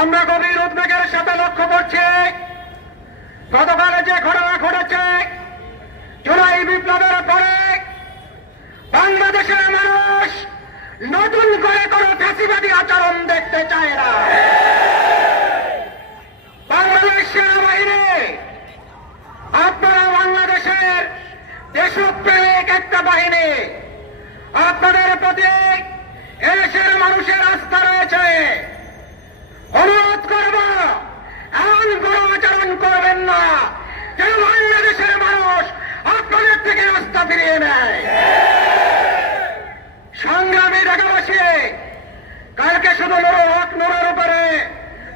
আমরা গভীর উদ্বেগের সাথে লক্ষ্য করছি। গতকালে যে ঘটনা ঘটেছে, জুলাই বিপ্লবের পরে বাংলাদেশের মানুষ নতুন করে কোন ফ্যাসিবাদী আচরণ দেখতে চায় না। বাংলাদেশ সেনাবাহিনী, আপনারা বাংলাদেশের দেশপ্রেমিক একটা বাহিনী, আপনাদের প্রতি এদেশের মানুষের আস্থা রয়েছে। অনুরোধ করব, এমন কোনো আচরণ করবেন না যেন বাংলাদেশের মানুষ আপনাদের থেকে আস্থা ফিরিয়ে নেয় সংগ্রামী ঢাকাবাসী কালকে শুধু নুরুল হক নুরের উপরে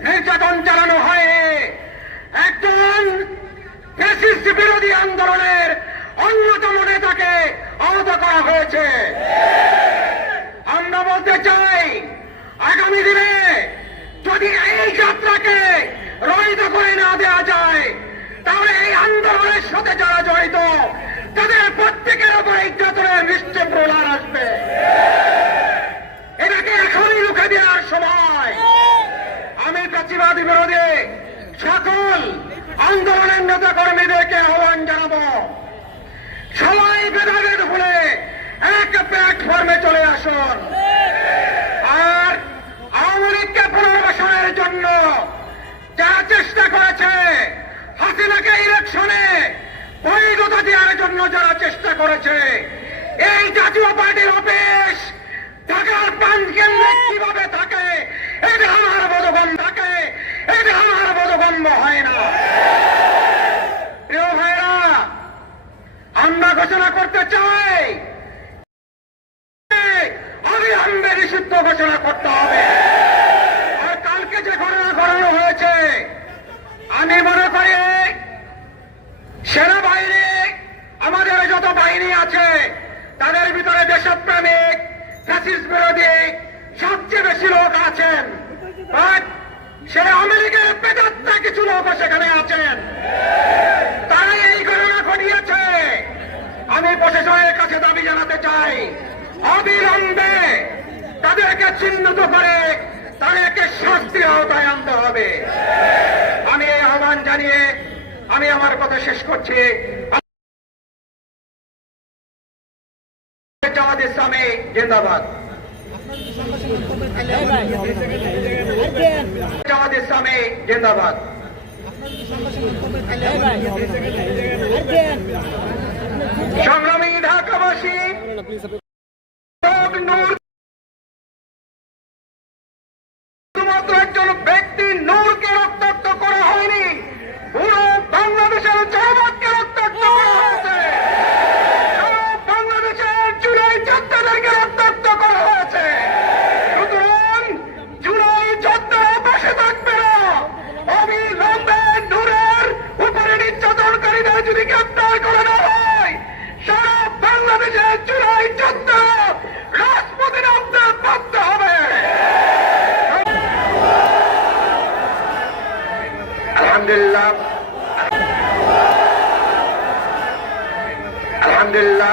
নির্যাতন চালানো হয়নি একজন ফ্যাসিস্ট বিরোধী আন্দোলনের অন্যতম নেতাকে আহত করা হয়েছে আমরা বলতে চাই আগামী দিনে যদি এই যাত্রাকে রহিত করে না দেওয়া যায় তাহলে এই আন্দোলনের সাথে যারা জড়িত, তাদের প্রত্যেকের উপর এই যাত্রার নিশ্চয় প্রলার আসবে। এটাকে এখনই রুখে দেওয়ার সময়। আমি প্রাচীবাদী বিরোধী সকল আন্দোলনের নেতা কর্মীদেরকে আহ্বান জানাব। সবাই ভেদাভেদ ভুলে এক প্ল্যাটফর্মে চলে আসুন। আর আওয়ামী লীগকে পুনর্বাসনের জন্য যারা চেষ্টা করেছে ইলেকশনে পরিণত দেওয়ার জন্য যারা চেষ্টা করেছে, এই জাতীয় পার্টির অফিস ঢাকার পাঁচ কেন্দ্রে কীভাবে থাকে, এটা আমার বোধগম্য থাকে এটা আমার বোধগম্য হয় না প্রিয় ভাইরা আমরা ঘোষণা করতে চাই অবিলম্বে নিষিদ্ধ ঘোষণা করতে হবে আর কালকে যে ঘটনা ঘটানো হয়েছে আমি মনে করি সেনাবাহিনী আমাদের যত বাহিনী আছে তাদের ভিতরে দেশপ্রেমিক ফ্যাসিস্ট বিরোধী সবচেয়ে বেশি লোক আছেন সে আমেরিকার পেটাত্তা কিছু লোক সেখানে আছেন। তারা এই ঘটনা ঘটিয়েছে। আমি প্রশাসনের কাছে দাবি জানাতে চাই, অবিলম্বে তাদেরকে চিহ্নিত করে তাদেরকে শাস্তির আওতায় আনতে হবে। আমি এই আহ্বান জানিয়ে আমি আমার কথা শেষ করছি। জিন্দাবাদ। জামাত ইসলামী জিন্দাবাদ। সংগ্রামী ঢাকাবাসী নূর শুধুমাত্র একজন ব্যক্তি নূরকে রক্তাক্ত করা হয়নি পুরো বাংলাদেশের জনগণকে রক্তাক্ত করা হয়েছে সারা বাংলাদেশের জুলাই যোদ্ধাদেরকে রক্তাক্ত করা হয়েছে সুতরাং জুলাই যোদ্ধারা বসে থাকবে না অবিলম্বে নূরের উপরে নির্যাতনকারীদের যদি গ্রেপ্তার করে না হয় সারা বাংলাদেশের জুলাই যোদ্ধা রাজপথে নামতে বাধ্য হবে আলহামদুলিল্লাহ আলহামদুলিল্লাহ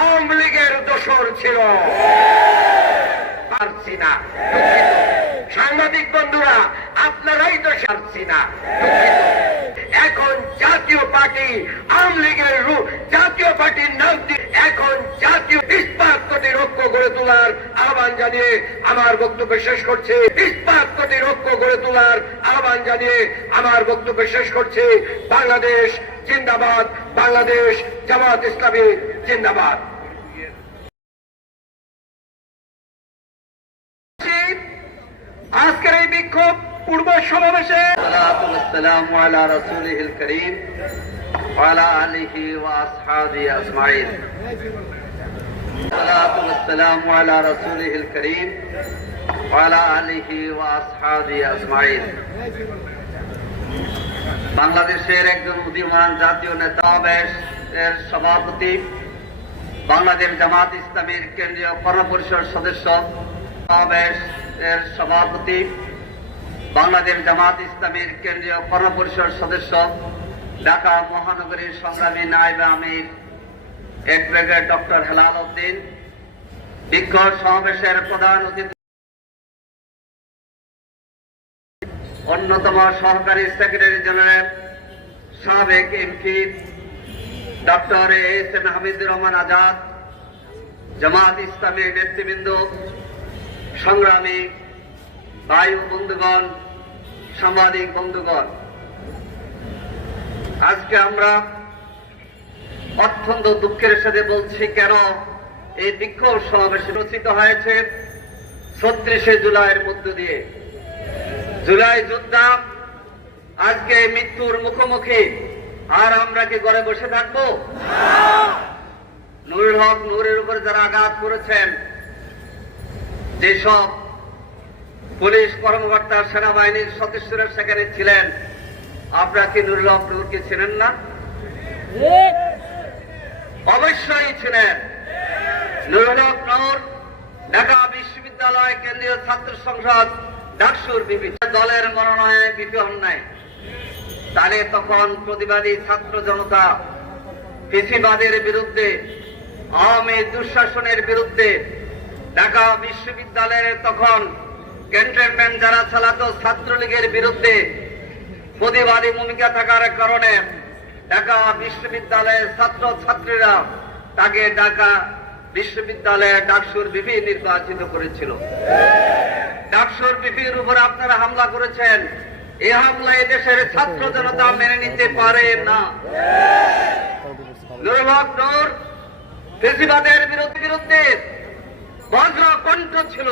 আওয়ামী লীগের দোষর ছিল। পারছি না। সাংবাদিক বন্ধুরা, আপনারাই তো সারছি না। এখন জাতীয় পার্টি, আওয়ামী লীগের রূপ জাতীয় পার্টির নাম দিয়ে এখন জাতীয় ইস্পাত কোটির ঐক্য গড়ে তোলার আহ্বান জানিয়ে আমার বক্তব্য শেষ করছে। ইস্পাত কোটির ঐক্য গড়ে তোলার আহ্বান জানিয়ে আমার বক্তব্য শেষ করছে। বাংলাদেশ জিন্দাবাদ, বাংলাদেশ জামাত ইসলামী জিন্দাবাদ। আজকের এই বিক্ষোভ পূর্ব সমাবেশে। বাংলাদেশের একজন উদীয়মান জাতীয় নেতা সভাপতি বাংলাদেশ জামাত ইসলামীর কেন্দ্রীয় কর্মপরিষদ সদস্য এর সভাপতি, বাংলাদেশ জামাত ইসলামীর কেন্দ্রীয় কর্মপরিষদ সদস্য, ঢাকা মহানগরীর সংগ্রামী নায়েবে আমির অ্যাডভোকেট ডক্টর হেলাল উদ্দিন। বিক্ষোভ সমাবেশের প্রধান অতিথি অন্যতম সহকারী সেক্রেটারি জেনারেল সাবেক MP doctor S M Hamidur Rahman Azad, Jamaat Islami নেতৃবৃন্দ, সংগ্রামী ও বন্ধুগণ, সাংবাদিক বন্ধুগণ, আজকে আমরা অত্যন্ত দুঃখের সাথে বলছি কেন এই বিক্ষোভ সমাবেশ রচিত হয়েছে ছত্রিশে জুলাইয়ের মধ্য দিয়ে। জুলাই যোদ্ধা আজকে মৃত্যুর মুখোমুখি আর আমরা কি ঘরে বসে থাকব? নুরুল হক নূরের উপর যারা আঘাত করেছেন, যেসব পুলিশ কর্মকর্তা সেনাবাহিনীর সদস্যরা সেখানে ছিলেন, আপনারা কি নুরুল হক নূরকে ছিলেন না? অবশ্যই ছিলেন নুরুল হক নূর ঢাকা বিশ্ববিদ্যালয় কেন্দ্রীয় ছাত্র সংসদ ডাকসুর বিভিন্ন দলের মনোনয়নে বিফল নাই তাহলে তখন প্রতিবাদী ছাত্র জনতা কৃষিবাদের বিরুদ্ধে, আওয়ামী দুঃশাসনের বিরুদ্ধে, ঢাকা বিশ্ববিদ্যালয়ের তখন ক্যান্টনমেন্ট যারা চালাতো ছাত্রলীগের বিরুদ্ধে প্রতিবাদী ভূমিকা থাকার কারণে ঢাকা বিশ্ববিদ্যালয়ের ছাত্র ছাত্রীরা তাকে ঢাকা বিশ্ববিদ্যালয়ে ডাকসুর বিপি নির্বাচিত করেছিল। ডাকসুর বিপির উপর আপনারা হামলা করেছেন। এই হামলা দেশের ছাত্র জনতা মেনে নিতে পারে না। ফেসিবাদের বিরুদ্ধে বিরুদ্ধে বজ্র কণ্ঠ ছিল।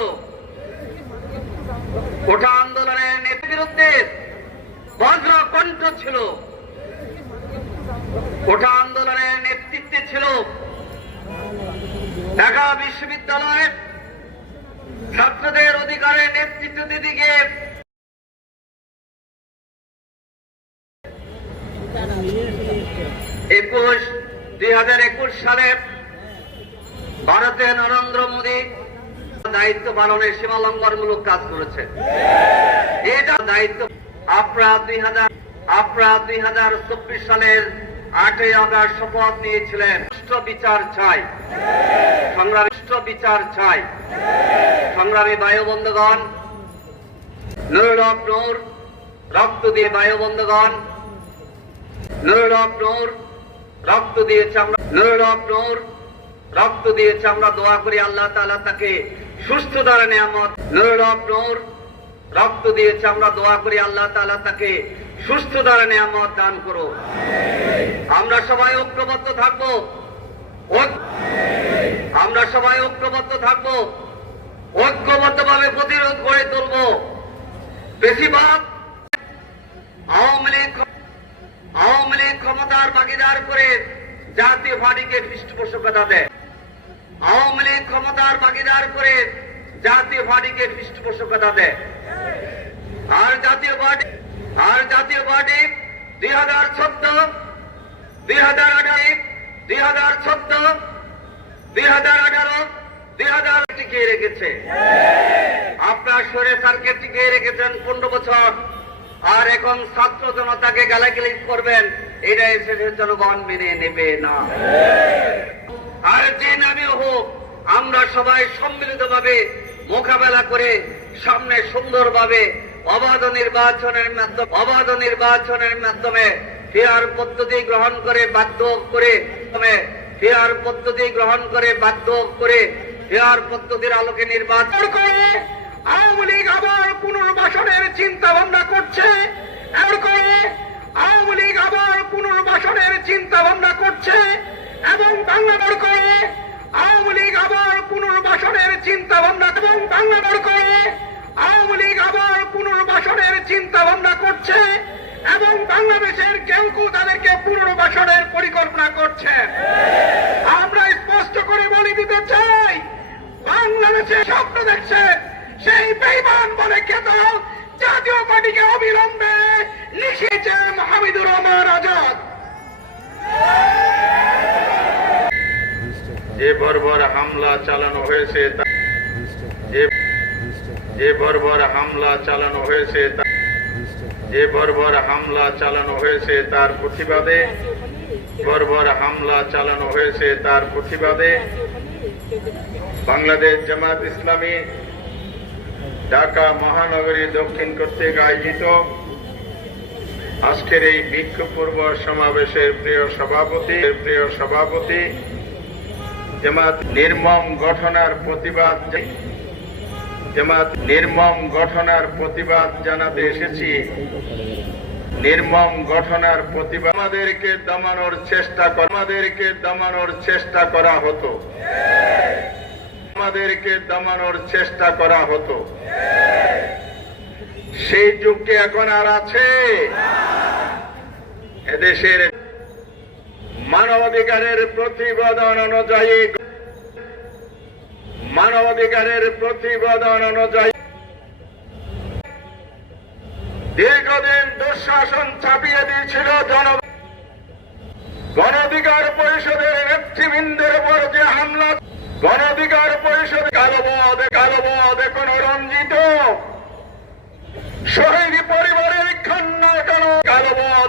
কোটা আন্দোলনের নেতা বিরুদ্ধে বজ্র কণ্ঠ ছিল। কোটা আন্দোলনের নেতৃত্বে ছিল ঢাকা বিশ্ববিদ্যালয়ের ছাত্রদের অধিকারের নেতৃত্ব দিতে একুশ, দুই হাজার একুশ সালে ভারতে নরেন্দ্র মোদী দায়িত্ব পালনের সীমালঙ্ঘনমূলক কাজ করেছে। এটা দায়িত্ব আপনারা দুই হাজার আপনারা দুই হাজার চব্বিশ সালের আটই আগস্ট শপথ নিয়েছিলেন। বিচার চাই। সংগ্রামী বিচার চাই। সংগ্রামী বায়ু বন্ধুগণ, নুরুল হক নূর, রক্ত দিয়ে বায়ু রক্ত দিয়েছে আমরা রক্ত দিয়েছে আমরা দোয়া করি আল্লাহ তাআলা তাকে নিয়ামত। নুরুল হক নূর, রক্ত দিয়েছে আমরা দোয়া করি আল্লাহ তাআলা তাকে সুস্থতার নিয়ামত দান করো। আমরা সবাই ঐক্যবদ্ধ থাকব। আমরা সবাই ঐক্যবদ্ধ থাকব। ঐক্যবদ্ধভাবে প্রতিরোধ গড়ে তুলবো। বেশিরভাগ আওয়ামী লীগ আওয়ামী লীগ ক্ষমতার ভাগিদার করে জাতীয় পার্টিকে পৃষ্ঠপোষকতা দেয়। আওয়ামী লীগ ক্ষমতার ভাগিদার করে জাতীয় পার্টিকে পৃষ্ঠপোষকতা দেয়। আর জাতীয় পার্টি, আর জাতীয় পার্টি দুই হাজার চোদ্দ, দুই হাজার আঠারো, দুই হাজার চোদ্দ, দুই হাজার আঠারো, দুই হাজার টিকিয়ে রেখেছে। আপনার সরে স্যারকে টিকিয়ে রেখেছেন পনেরো বছর। আর এখন ছাত্র জনতাকে গালাগালি করবেন এটা এসে জনগণ মেনে নেবে না। আর যে নামে হোক, আমরা সবাই সম্মিলিত ভাবে মোকাবেলা করে সামনে সুন্দরভাবে অবাধ নির্বাচনের মাধ্যমে অবাধ নির্বাচনের মাধ্যমে ফেয়ার পদ্ধতি গ্রহণ করে বাধ্য করে ফেয়ার পদ্ধতি গ্রহণ করে বাধ্য করে ফেয়ার পদ্ধতির আলোকে নির্বাচন করে আওয়ামী লীগ আবার পুনর্বাসনের চিন্তা ভাবনা করছে। এর করে আওয়ামী লীগ আবার পুনর্বাসনের চিন্তা ভাবনা করছে এবং বাংলাদেশ করে আওয়ামী লীগ আবার পুনর্বাসনের চিন্তা ভাবনা এবং বাংলাদেশ করে আওয়ামী লীগ আবার পুনর্বাসনের চিন্তা ভাবনা করছে এবং বাংলাদেশের কেউ কেউ তাদেরকে পুনর্বাসনের পরিকল্পনা করছে। আমরা স্পষ্ট করে বলে দিতে চাই, বাংলাদেশে স্বপ্ন দেখছে সেই বেইমান বলে খ্যাত জাতীয় পার্টিকে অবিলম্বে লিখেছে মাহমিদুর রহমান আজাদ। যে বর্বর হামলা চালানো হয়েছে যে বর্বর হামলা চালানো হয়েছে যে বর্বর হামলা চালানো হয়েছে তার প্রতিবাদে বর্বর হামলা চালানো হয়েছে তার প্রতিবাদে বাংলাদেশ জামাত ইসলামী ঢাকা মহানগরী দক্ষিণ কর্তৃক আয়োজিত আজকের এই বিক্ষোভপূর্ব সমাবেশের প্রিয় সভাপতি প্রিয় সভাপতি জামাত নির্মম ঘটনার প্রতিবাদ জামাত নির্মম ঘটনার প্রতিবাদ জানাতে এসেছি। নির্মম ঘটনার প্রতিবাদ আমাদেরকে দমানোর চেষ্টা আমাদেরকে দমানোর চেষ্টা করা হতো। আমাদেরকে দমানোর চেষ্টা করা হতো। সেই যুগ কি এখন আর আছে? এদেশের মানবাধিকারের প্রতিবেদন অনুযায়ী মানবাধিকারের প্রতিবেদন অনুযায়ী দীর্ঘদিন দুঃশাসন চাপিয়ে দিয়েছিল জন গণঅধিকার পরিষদের নেতৃবৃন্দের উপর যে হামলা গণাধিকার পরিষদ কালো মদ কালো মদ এখন রঞ্জিত শহীদ পরিবারের খান্না কালো কালো